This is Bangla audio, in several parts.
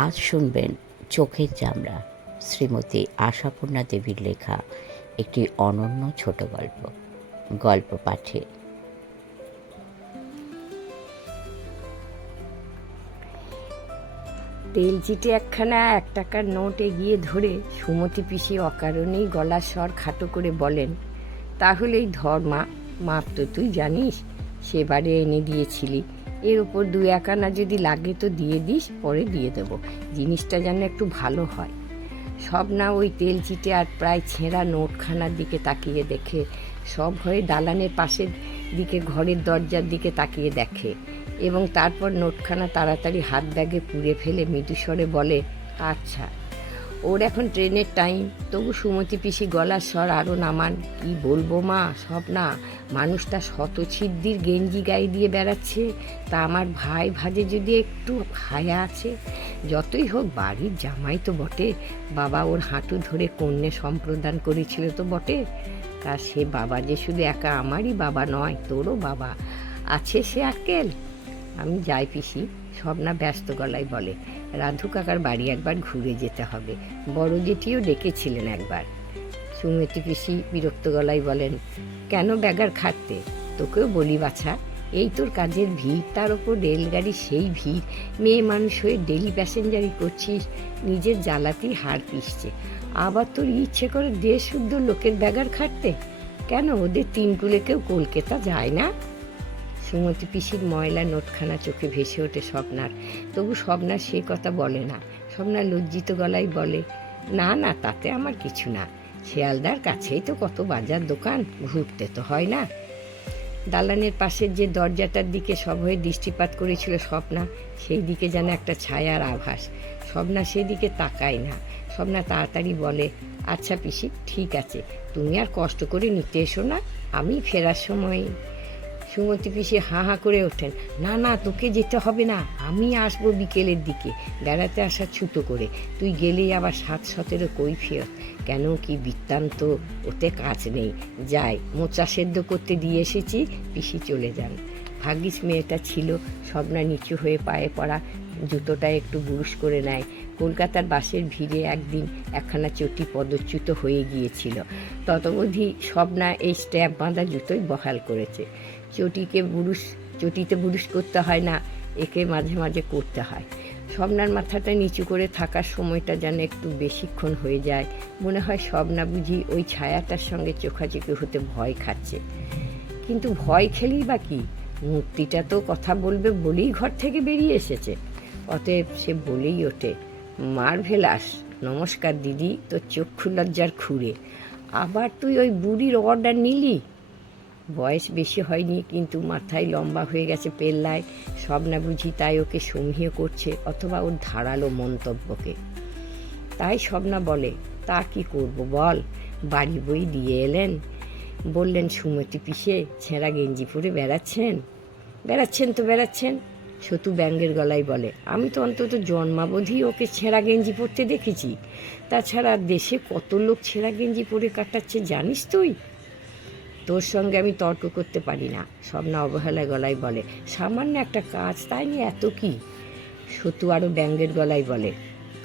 আজ শুনবেন চোখের চামড়া, শ্রীমতী আশাপূর্ণা দেবীর লেখা একটি অনন্য ছোট গল্প। গল্প পাঠে তেল চিটে একখানা 1 টাকার নোট এগিয়ে ধরে সুমতি পিসি অকারণেই গলার স্বর খাটো করে বলেন, তাহলেই ধর মা, মাপ তো তুই জানিস, সেবারে এনে দিয়েছিলি, এর ওপর 2-1 আনা যদি লাগে তো দিয়ে দিস, পরে দিয়ে দেবো, জিনিসটা যেন একটু ভালো হয়। স্বপ্না ওই তেল চিটে আর প্রায় ছেঁড়া নোটখানার দিকে তাকিয়ে দেখে, সব হয়ে দালানের পাশের দিকে ঘরের দরজার দিকে তাকিয়ে দেখে এবং তারপর নোটখানা তাড়াতাড়ি হাত ব্যাগে পুড়ে ফেলে মৃদুস্বরে বলে, আচ্ছা, ওর এখন ট্রেনের টাইম। তবু সুমতি পিসি গলার স্বর আরও নামান, কি বলবো মা, স্বপ্না, মানুষটা শতছিদ্দির গেঞ্জি গায়ে দিয়ে বেড়াচ্ছে, তা আমার ভাই ভাজে যদি একটু হায়া আছে। যতই হোক বাড়ির জামাই তো বটে, বাবা ওর হাঁটু ধরে কন্যে সম্প্রদান করেছিল তো বটে। তা সে বাবা যে শুধু একা আমারই বাবা নয়, তোরও বাবা আছে, সে আক্কেল। আমি যাই পিসি, স্বপ্না ব্যস্ত গলায় বলে, রাধু কাকার বাড়ি একবার ঘুরে যেতে হবে, বড় জেঠিও ডেকেছিলেন একবার। সুমতি পিসি বিরক্ত গলায় বলেন, কেন ব্যাগার খাটতে, তোকেও বলি বাছা, এই তোর কাজের ভিড়, তার ওপর রেলগাড়ি সেই ভিড়, মেয়ে মানুষ হয়ে ডেলি প্যাসেঞ্জারি করছিস, নিজের জ্বালাতেই হাড় পিসছে, আবার তোর ইচ্ছে করে দেশ শুদ্ধ লোকের ব্যাগার খাটতে। কেন ওদের 3 কুলে কেউ কলকাতা যায় না? সুমতি পিসির ময়লা নোটখানা চোখে ভেসে ওঠে স্বপ্নার, তবু স্বপ্না সে কথা বলে না। স্বপ্না লজ্জিত গলায় বলে, না না, তাতে আমার কিছু না, শিয়ালদার কাছেই তো কত বাজার দোকান, ঘুরতে তো হয় না। দালানের পাশের যে দরজাটার দিকে সভয়ে দৃষ্টিপাত করেছিল স্বপ্না, সেই দিকে যেন একটা ছায়ার আভাস। স্বপ্না সেদিকে তাকায় না। স্বপ্না তাড়াতাড়ি বলে, আচ্ছা পিসি, ঠিক আছে, তুমি আর কষ্ট করে নিতে এসো না, আমি ফেরার সময়। সুমতি পিসি হাঁ হাঁ করে ওঠেন, না না, তোকে যেতে হবে না, আমি আসবো বিকেলের দিকে, বেড়াতে আসা ছুতো করে, তুই গেলেই আবার 7-17 কৈফিয়ত। কেন, কি বৃত্তান্ত, ওতে কাজ নেই, যাই, মোচা সেদ্ধ করতে দিয়ে এসেছি। পিসি চলে যান। ভাগ্যিস মেয়েটা ছিল। স্বপ্না নিচু হয়ে পায়ে পড়া জুতোটা একটু বুরুশ করে নেয়। কলকাতার বাসের ভিড়ে একদিন একখানা চটি পদচ্যুত হয়ে গিয়েছিল, ততবধি স্বপ্না এই স্ট্যাপ বাঁধা জুতোই বহাল করেছে। চটিতে বুরুশ করতে হয় না, একে মাঝে মাঝে করতে হয়। স্বপ্নার মাথাটা নিচু করে থাকার সময়টা যেন একটু বেশিক্ষণ হয়ে যায়। মনে হয় স্বপ্না বুঝি ওই ছায়াটার সঙ্গে চোখাচোখি হতে ভয় খাচ্ছে। কিন্তু ভয় খেলেই বা কি, মূর্তিটা তো কথা বলবে বলেই ঘর থেকে বেরিয়ে এসেছে। অতএব সে বলেই ওঠে, মার্ভেলাস, নমস্কার দিদি, তোর চক্ষু লজ্জার খুঁড়ে, আবার তুই ওই বুড়ির অর্ডার নিলি? বয়স বেশি হয়নি, কিন্তু মাথায় লম্বা হয়ে গেছে পেল্লায়। স্বপ্না বুঝি তাই ওকে সমীহ করছে, অথবা ওর ধারালো মন্তব্যকে। তাই স্বপ্না বলে, তা কি করব বল, বাড়ি বই দিয়ে এলেন, বললেন সুমতি পিসে ছেঁড়া গেঞ্জি পরে বেড়াচ্ছেন তো বেড়াচ্ছেন। সতু ব্যঙ্গের গলায় বলে, আমি তো অন্তত জন্মাবধি ওকে ছেঁড়া গেঞ্জি পরতে দেখেছি, তাছাড়া দেশে কত লোক ছেঁড়া গেঞ্জি পরে কাটাচ্ছে জানিস তুই? তোর সঙ্গে আমি তর্ক করতে পারি না, স্বপ্না অবহেলায় গলায় বলে, সামান্য একটা কাজ, তাই নিয়ে এত কি? সতু আরও ব্যঙ্গের গলায় বলে,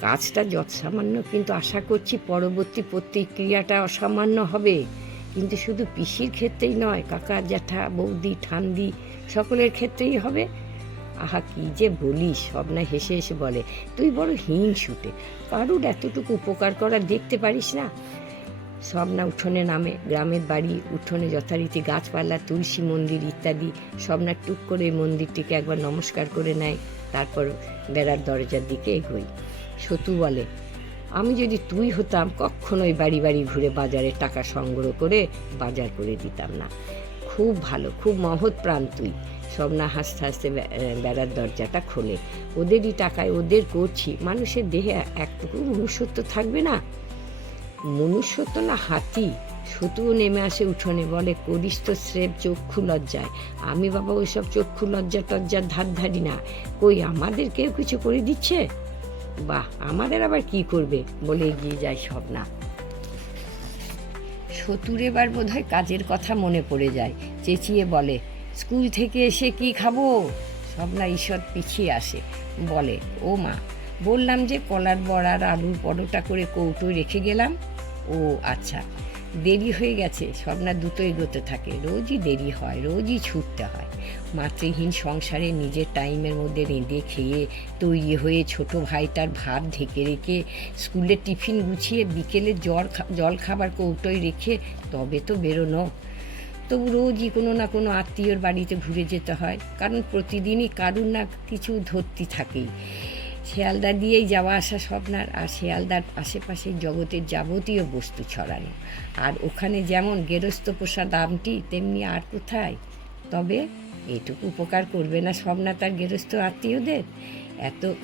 কাজটা যৎ সামান্য, কিন্তু আশা করছি পরবর্তী প্রতিক্রিয়াটা অসামান্য হবে। কিন্তু শুধু পিসির ক্ষেত্রেই নয়, কাকা, জ্যাঠা, বৌদি, ঠান্দি, সকলের ক্ষেত্রেই হবে। আহা, কি যে বলিস, স্বপ্না হেসে হেসে বলে, তুই বড় হিংসুটে, কারুর এতটুকু উপকার করা দেখতে পারিস না। স্বপ্না উঠোনে নামে। গ্রামের বাড়ি, উঠোনে যথারীতি গাছপালা, তুলসী মন্দির ইত্যাদি। স্বপ্না টুক করে এই মন্দিরটিকে একবার নমস্কার করে নেয়, তারপর বেড়ার দরজার দিকে এগোই। সতু বলে, আমি যদি তুই হতাম, কখনোই বাড়ি বাড়ি ঘুরে বাজারে টাকা সংগ্রহ করে বাজার করে দিতাম না। খুব ভালো, খুব মহৎ প্রাণ তুই। স্বপ্না হাসতে হাসতে বেড়ার দরজাটা খোলে। ওদেরই টাকায় ওদের করছি, মানুষের দেহে একটুকু মনুষ্যত্ব থাকবে না? মনুষ্যত্ব না হাতি। সতুও নেমে আসে উঠোনে, বলে, করিস তো স্রেফ চক্ষু লজ্জায়, আমি বাবা ওইসব চক্ষু লজ্জা টজ্জার ধার ধারি না। কই, আমাদের কেউ কিছু করে দিচ্ছে? বাহ, আমাদের আবার কি করবে, বলে এগিয়ে যায় স্বপ্না। সতুর এবার বোধহয় কাজের কথা মনে পড়ে যায়, চেঁচিয়ে বলে, স্কুল থেকে এসে কি খাবো? স্বপ্না ঈষৎ পিছিয়ে আসে, বলে, ও মা, বললাম যে কলার বড়া আর আলুর পরোটা করে কৌটোয় রেখে গেলাম। ও আচ্ছা, দেরি হয়ে গেছে। স্বপ্না দ্রুত এগোতে থাকে। রোজই দেরি হয়, রোজই ছুটতে হয়। মাতৃহীন সংসারে নিজের টাইমের মধ্যে রেঁধে খেয়ে তৈরি হয়ে ছোট ভাইটার ভাত ঢেকে রেখে স্কুলের টিফিন গুছিয়ে বিকেলে জল খাবার কৌটোয় রেখে তবে তো বেরোনো। তবু রোজই কোনো না কোনো আত্মীয়র বাড়িতে ঘুরে যেতে হয়, কারণ প্রতিদিনই কারুর না কিছু ধরতি থাকেই। শিয়ালদা দিয়েই যাওয়া আসা স্বপ্নার, আর শিয়ালদার আশেপাশে জগতের যাবতীয় বস্তু ছড়ানো। আর ওখানে যেমন গেরস্থ পোষা দামটি, তেমনি আর কোথায়। তবে এটুকু উপকার করবে না স্বপ্না তার গেরস্থ আত্মীয়দের?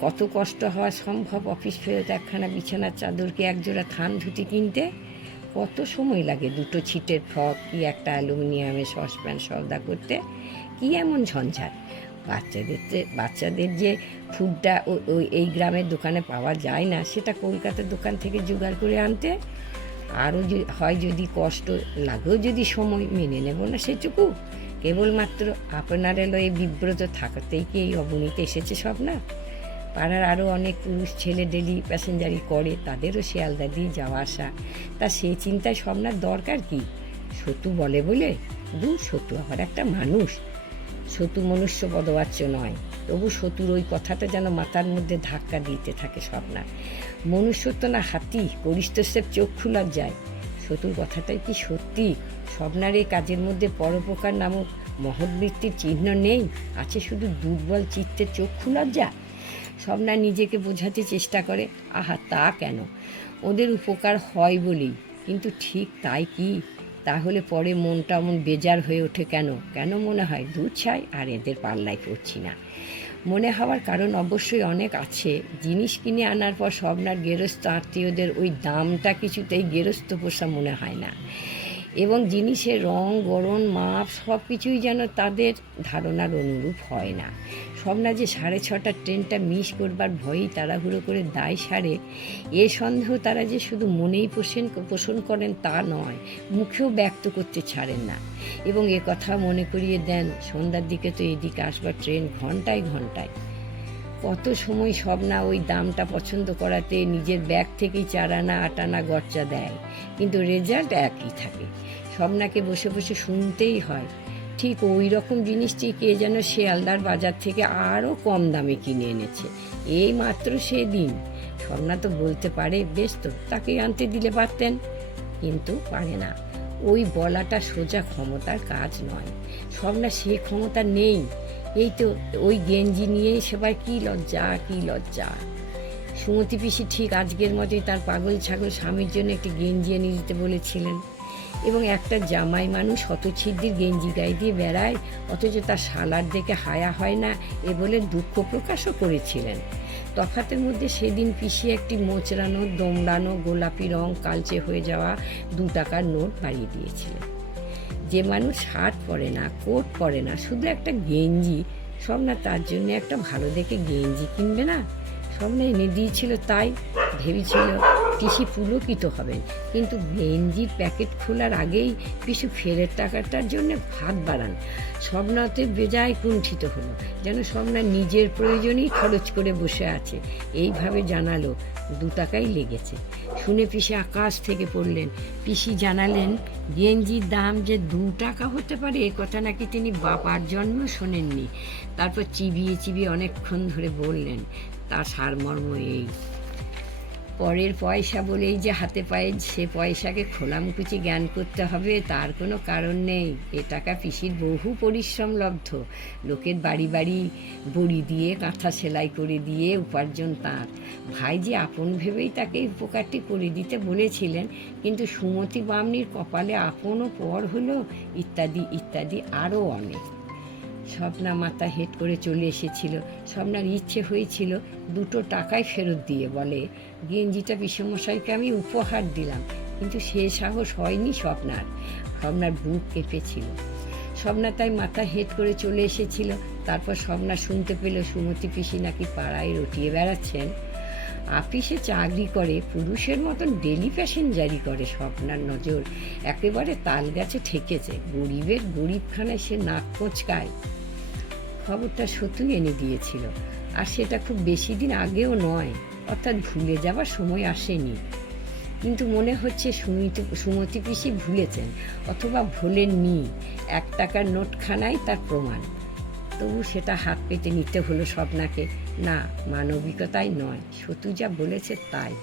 কত কষ্ট হওয়া সম্ভব অফিস ফেরত একখানা বিছানার চাদরকে একজোড়া থান ধুতি কিনতে? কত সময় লাগে দুটো ছিটের ফ্রক কি একটা অ্যালুমিনিয়ামের সসপ্যান সওদা করতে? কি এমন ঝঞ্ঝাট? বাচ্চাদের যে ফুডটা ওই এই গ্রামের দোকানে পাওয়া যায় না, সেটা কলকাতার দোকান থেকে জোগাড় করে আনতে আরও হয় যদি কষ্ট লাগেও, যদি সময় মেনে নেব না সেটুকু। কেবলমাত্র আপনার এলোয় বিব্রত থাকাতেই কি এই অবনীতে এসেছে স্বপ্না? পাড়ার আরও অনেক পুরুষ ছেলে ডেলি প্যাসেঞ্জারি করে, তাদেরও শিয়ালদা দিয়ে যাওয়া আসা। তা সেই চিন্তায় স্বপ্নার দরকার কি? সতু বলে বলে? সতু আবার একটা মানুষ। সতু মনুষ্য পদবাচ্য নয়, তবু সতুর ওই কথাটা যেন মাথার মধ্যে ধাক্কা দিতে থাকে স্বপ্নার। মনুষ্যত্ব না হাতি, করিস্তস্যের চোখ খোলার যায়। সতুর কথাটাই কি সত্যি? স্বপ্নার এই কাজের মধ্যে পরোপকার নামক মহৎবৃত্তির চিহ্ন নেই, আছে শুধু দুর্বল চিত্তের চোখ খোলার যা। স্বপ্না নিজেকে বোঝাতে চেষ্টা করে, আহা তা কেন, ওদের উপকার হয় বলেই। কিন্তু ঠিক তাই কি? তাহলে পরে মনটা এমন বেজার হয়ে ওঠে কেন? কেন মনে হয় দূর ছাই আর এদের পাল্লায় পড়ছি না? মনে হওয়ার কারণ অবশ্যই অনেক আছে। জিনিস কিনে আনার পর স্বপ্নার গেরস্থ আত্মীয়দের ওই দামটা কিছুতেই গেরস্থ পোষা মনে হয় না, এবং জিনিসের রং গড়ন মাপ সব কিছুই যেন তাদের ধারণার অনুরূপ হয় না। স্বপ্না যে 6:30 ট্রেনটা মিস করবার ভয়েই তাড়াহুড়ো করে দায় সারে, এ সন্দেহ তারা যে শুধু মনেই পোষণ করেন তা নয়, মুখেও ব্যক্ত করতে ছাড়েন না। এবং এ কথা মনে করিয়ে দেন সন্ধ্যার দিকে তো এদিকে আসবার ট্রেন ঘন্টায় ঘন্টায়। কত সময় স্বপ্না ওই দামটা পছন্দ করাতে নিজের ব্যাগ থেকেই 4 আনা 8 আনা গচ্চা দেয়, কিন্তু রেজাল্ট একই থাকে। স্বপ্নাকে বসে বসে শুনতেই হয়, ঠিক ওই রকম জিনিসটি কে যেন শিয়ালদার বাজার থেকে আরও কম দামে কিনে এনেছে এই মাত্র সেদিন। স্বপ্না তো বলতে পারে, বেশ তো, তাকে আনতে দিলে পারতেন, কিন্তু পারে না। ওই বলাটা সোজা ক্ষমতার কাজ নয়। স্বপ্না সে ক্ষমতা নেই। এই তো ওই গেঞ্জি নিয়েই সবাই কি লজ্জা, কি লজ্জা। সুমতি পিসি ঠিক আজকের মতোই তার পাগল ছাগল স্বামীর জন্য একটি গেঞ্জি এনে দিতে বলেছিলেন, এবং একটা জামাই মানুষ হতছিদ্দির গেঞ্জি গায়ে দিয়ে বেড়ায়, অথচ তার শালার দেখে হায়া হয় না, এ বলে দুঃখ প্রকাশও করেছিলেন। তফাতের মধ্যে সেদিন পিসি একটি মোচড়ানো দমড়ানো গোলাপি রং কালচে হয়ে যাওয়া 2 টাকার নোট বাড়িয়ে দিয়েছিলেন। যে মানুষ শার্ট পরে না, কোট পরে না, শুধু একটা গেঞ্জি, স্বপ্না তার জন্য একটা ভালো দেখে গেঞ্জি কিনবে না? স্বপ্না এনে দিয়েছিল, তাই ভেবেছিল পিসি পুলকিত হবেন, কিন্তু গেঞ্জির প্যাকেট খোলার আগেই পিসু ফেরের টাকাটার জন্য হাত বাড়ান। স্বপ্নাতে বেজায় কুণ্ঠিত হলো, যেন স্বপ্না নিজের প্রয়োজনেই খরচ করে বসে আছে। এইভাবে জানালো 2 টাকাই লেগেছে। শুনে পিসি আকাশ থেকে পড়লেন। পিসি জানালেন গেঞ্জির দাম যে 2 টাকা হতে পারে এ কথা নাকি তিনি বাবার জন্ম শোনেননি। তারপর চিবিয়ে চিবিয়ে অনেকক্ষণ ধরে বললেন, তার সারমর্ম এই, পরের পয়সা বলেই যে হাতে পায়ে সে পয়সাকে খোলামকুচি জ্ঞান করতে হবে তার কোনো কারণ নেই। এ টাকা পিসির বহু পরিশ্রম লব্ধ। লোকের বাড়ি বাড়ি বড়ি দিয়ে কাঁথা সেলাই করে দিয়ে উপার্জন তাঁর। ভাই যে আপন ভেবেই তাকে উপকারটি করে দিতে বলেছিলেন, কিন্তু সুমতি বামনির কপালে আপনও পর হলো, ইত্যাদি ইত্যাদি আরও অনেক। স্বপ্না মাথা হেট করে চলে এসেছিল। স্বপ্নার ইচ্ছে হয়েছিল 2 টাকায় ফেরত দিয়ে বলে, গেঞ্জিটা পিসেমশাইকে আমি উপহার দিলাম, কিন্তু সে সাহস হয়নি স্বপ্নার। স্বপ্নার বুক কেঁপেছিল। স্বপ্না তাই মাথা হেট করে চলে এসেছিল। তারপর স্বপ্না শুনতে পেল সুমতি পিসি নাকি পাড়ায় রটিয়ে বেড়াচ্ছেন। আপিসে চাকরি করে, পুরুষের মতন ডেলি প্যাসেঞ্জারি করে। স্বপ্নার নজর একেবারে তাল গাছে ঠেকেছে। গরিবের গরিবখানায় সে নাক কোঁচকায়। খবরটা সত্যি এনে দিয়েছিল। আর সেটা খুব বেশি দিন আগেও নয়, অর্থাৎ ভুলে যাবার সময় আসেনি। কিন্তু মনে হচ্ছে সুমতি পিসি ভুলেছেন, অথবা ভোলেননি। 1 টাকার নোটখানাই তার প্রমাণ। তবু সেটা হাত পেতে নিতে হলো স্বপ্নাকে। না, মানবিকতাই নয়, সতু যা বলেছে তাই।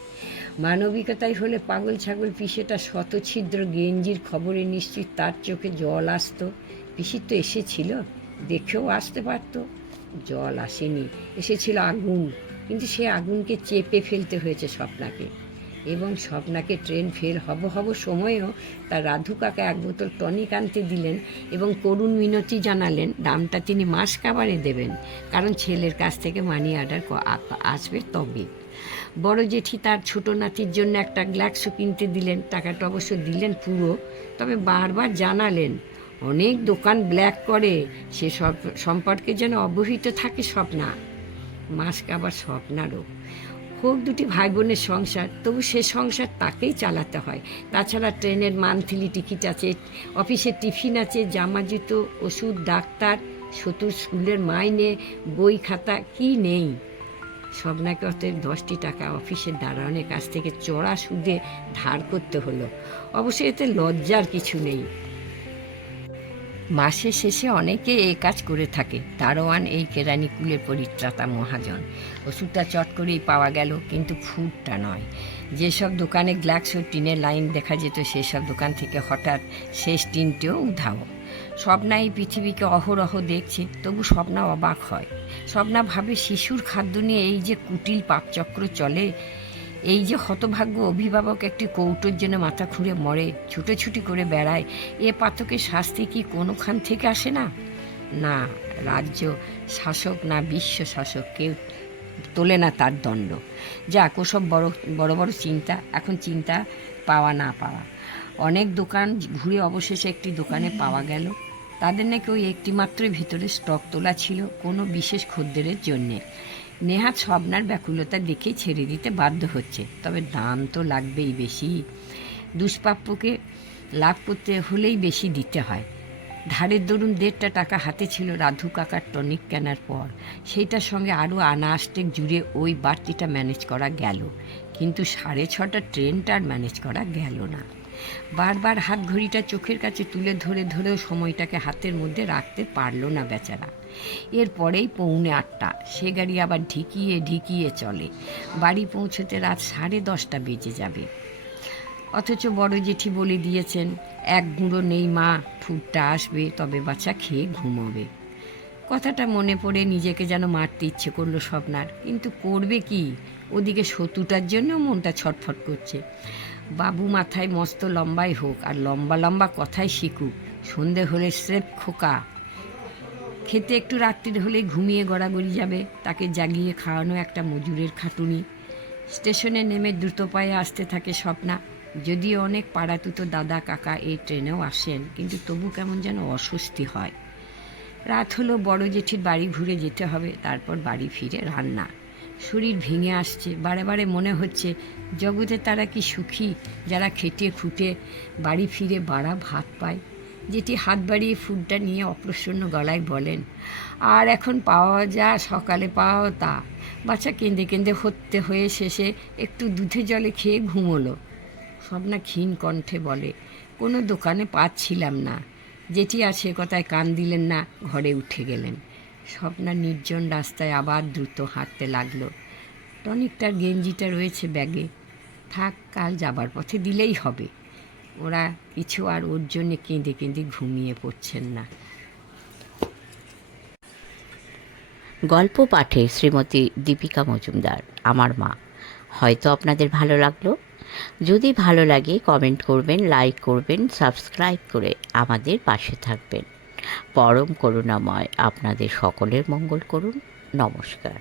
মানবিকতাই হলে পাগল ছাগল পিসেটা শতছিদ্র গেঞ্জির খবরে নিশ্চয়ই তার চোখে জল আসতো। পিসি তো এসেছিল, দেখেও আসতে পারত। জল আসেনি, এসেছিল আগুন। কিন্তু সে আগুনকে চেপে ফেলতে হয়েছে স্বপ্নাকে। এবং স্বপ্নাকে ট্রেন ফেল হব সময়েও তার রাধু কাকা 1 বোতল টনিক আনতে দিলেন এবং করুণ মিনতি জানালেন দামটা তিনি মাস কাবারে দেবেন, কারণ ছেলের কাছ থেকে মানি অর্ডার আসবে তবে। বড় জেঠি তার ছোট নাতির জন্য একটা গ্লাক্সো কিনতে দিলেন, টাকাটা অবশ্য দিলেন পুরো, তবে বারবার জানালেন অনেক দোকান ব্ল্যাক করে, সে সব সম্পর্কে যেন অবহিত থাকে স্বপ্না। মাস কাবার স্বপ্নারও হোক 2টি ভাই বোনের সংসার, তবু সে সংসার তাকেই চালাতে হয়। তাছাড়া ট্রেনের মান্থলি টিকিট আছে, অফিসের টিফিন আছে, জামা জুতো, ওষুধ, ডাক্তার, শতুর স্কুলের মাইনে, বই খাতা, কি নেই। স্বপ্নাকে অতএব 10টি টাকা অফিসের দারোয়ানের কাছ থেকে চড়া সুদে ধার করতে হলো। অবশ্য এতে লজ্জার কিছু নেই। মাসের শেষে অনেকে এই কাজ করে থাকে। দারোয়ান এই কেরানিকুলের পরিত্রাতা মহাজন। ওষুধটা চট করেই পাওয়া গেল, কিন্তু ফুডটা নয়। যেসব দোকানে গ্লাক্সো টিনের লাইন দেখা যেত, সেসব দোকান থেকে হঠাৎ শেষ টিনটেও উধাও। স্বপ্না এই পৃথিবীকে অহরহ দেখছে, তবু স্বপ্না অবাক হয়। স্বপ্না ভাবে শিশুর খাদ্য নিয়ে এই যে কুটিল পাপচক্র চলে, এই যে হতভাগ্য অভিভাবক একটি কৌটোর জন্য মাথা খুঁড়ে মরে, ছুটোছুটি করে বেড়ায়, এ পাতকের শাস্তি কি কোনোখান থেকে আসে না? না, রাজ্য শাসক না বিশ্ব শাসক কেউ তোলে না তার দণ্ড। যাক, ওসব বড় বড় বড় চিন্তা, এখন চিন্তা পাওয়া না পাওয়া। অনেক দোকান ঘুরে অবশেষে একটি দোকানে পাওয়া গেল। তাদের নাকি ওই একটিমাত্রই ভিতরে স্টক তোলা ছিল কোনো বিশেষ খদ্দেরের জন্যে। নেহাত স্বপ্নার ব্যাকুলতা দেখেই ছেড়ে দিতে বাধ্য হচ্ছে, তবে দাম তো লাগবেই বেশি। দুষ্প্রাপ্যকে লাভ করতে হলেই বেশি দিতে হয়। ধারের দরুন 1.5 টাকা হাতে ছিল রাধু কাকার টনিক কেনার পর। সেইটার সঙ্গে আরও আনা আসতে জুড়ে ওই বাড়তিটা ম্যানেজ করা গেল, কিন্তু 6:30 ট্রেনটা আর ম্যানেজ করা গেল না। বারবার হাত ঘড়িটা চোখের কাছে তুলে ধরেও সময়টাকে হাতের মধ্যে রাখতে পারল না বেচারা। এরপরেই 7:45, সে গাড়ি আবার ঢিকিয়ে চলে। বাড়ি পৌঁছতে রাত 10:30 বেজে যাবে। অথচ বড় জেঠি বলে দিয়েছেন, 1 গুঁড়ো নেই মা, ফুডটা আসবে তবে বাচ্চা খেয়ে ঘুমোবে। কথাটা মনে পড়ে নিজেকে যেন মারতে ইচ্ছে করলো স্বপ্নার, কিন্তু করবে কি? ওদিকে সতুটার জন্য মনটা ছটফট করছে। বাবু মাথায় মস্ত লম্বাই হোক আর লম্বা লম্বা কথাই শিখুক, সন্ধে হলে স্রেফ খোকা। খেতে একটু রাত্রির হলে ঘুমিয়ে গড়াগড়ি যাবে, তাকে জাগিয়ে খাওয়ানো একটা মজুরের খাটুনি। স্টেশনে নেমে দ্রুত পায়ে আসতে থাকে স্বপ্না। যদিও অনেক পাড়াতুতো দাদা কাকা এই ট্রেনেও আসেন, কিন্তু তবু কেমন যেন অস্বস্তি হয়। রাত হলো, বড় জেঠির বাড়ি ঘুরে যেতে হবে, তারপর বাড়ি ফিরে রান্না। শরীর ভেঙে আসছে, বারে বারে মনে হচ্ছে জগতে তারা কি সুখী যারা খেটে খুঁটে বাড়ি ফিরে বাড়া ভাত পায়। যেটি হাত বাড়িয়ে ফুডটা নিয়ে অপ্রসন্ন গলায় বলেন, আর এখন পাওয়া যা সকালে পাওয়া তা। বাচ্চা কেঁদে কেঁদে হতে হয়ে শেষে একটু দুধে জলে খেয়ে ঘুমোলো। স্বপ্না ক্ষীণ কণ্ঠে বলে, কোনো দোকানে পাচ্ছিলাম না। যেটি আছে কথায় কান দিলেন না, ঘরে উঠে গেলেন। স্বপ্না নির্জন রাস্তায় আবার দ্রুত হাঁটতে লাগলো। টনিকটার গেঞ্জিটা রয়েছে ব্যাগে, থাক, কাল যাবার পথে দিলেই হবে। ওরা কিছু আর ওর জন্যে কেঁদে কেঁদে ঘুমিয়ে পড়ছেন না। গল্প পাঠে শ্রীমতী দীপিকা মজুমদার, আমার মা। হয়তো আপনাদের ভালো লাগলো। যদি ভালো লাগে কমেন্ট করবেন, লাইক করবেন, সাবস্ক্রাইব করে আমাদের পাশে থাকবেন। পরম করুণাময় আপনাদের সকলের মঙ্গল করুন। নমস্কার।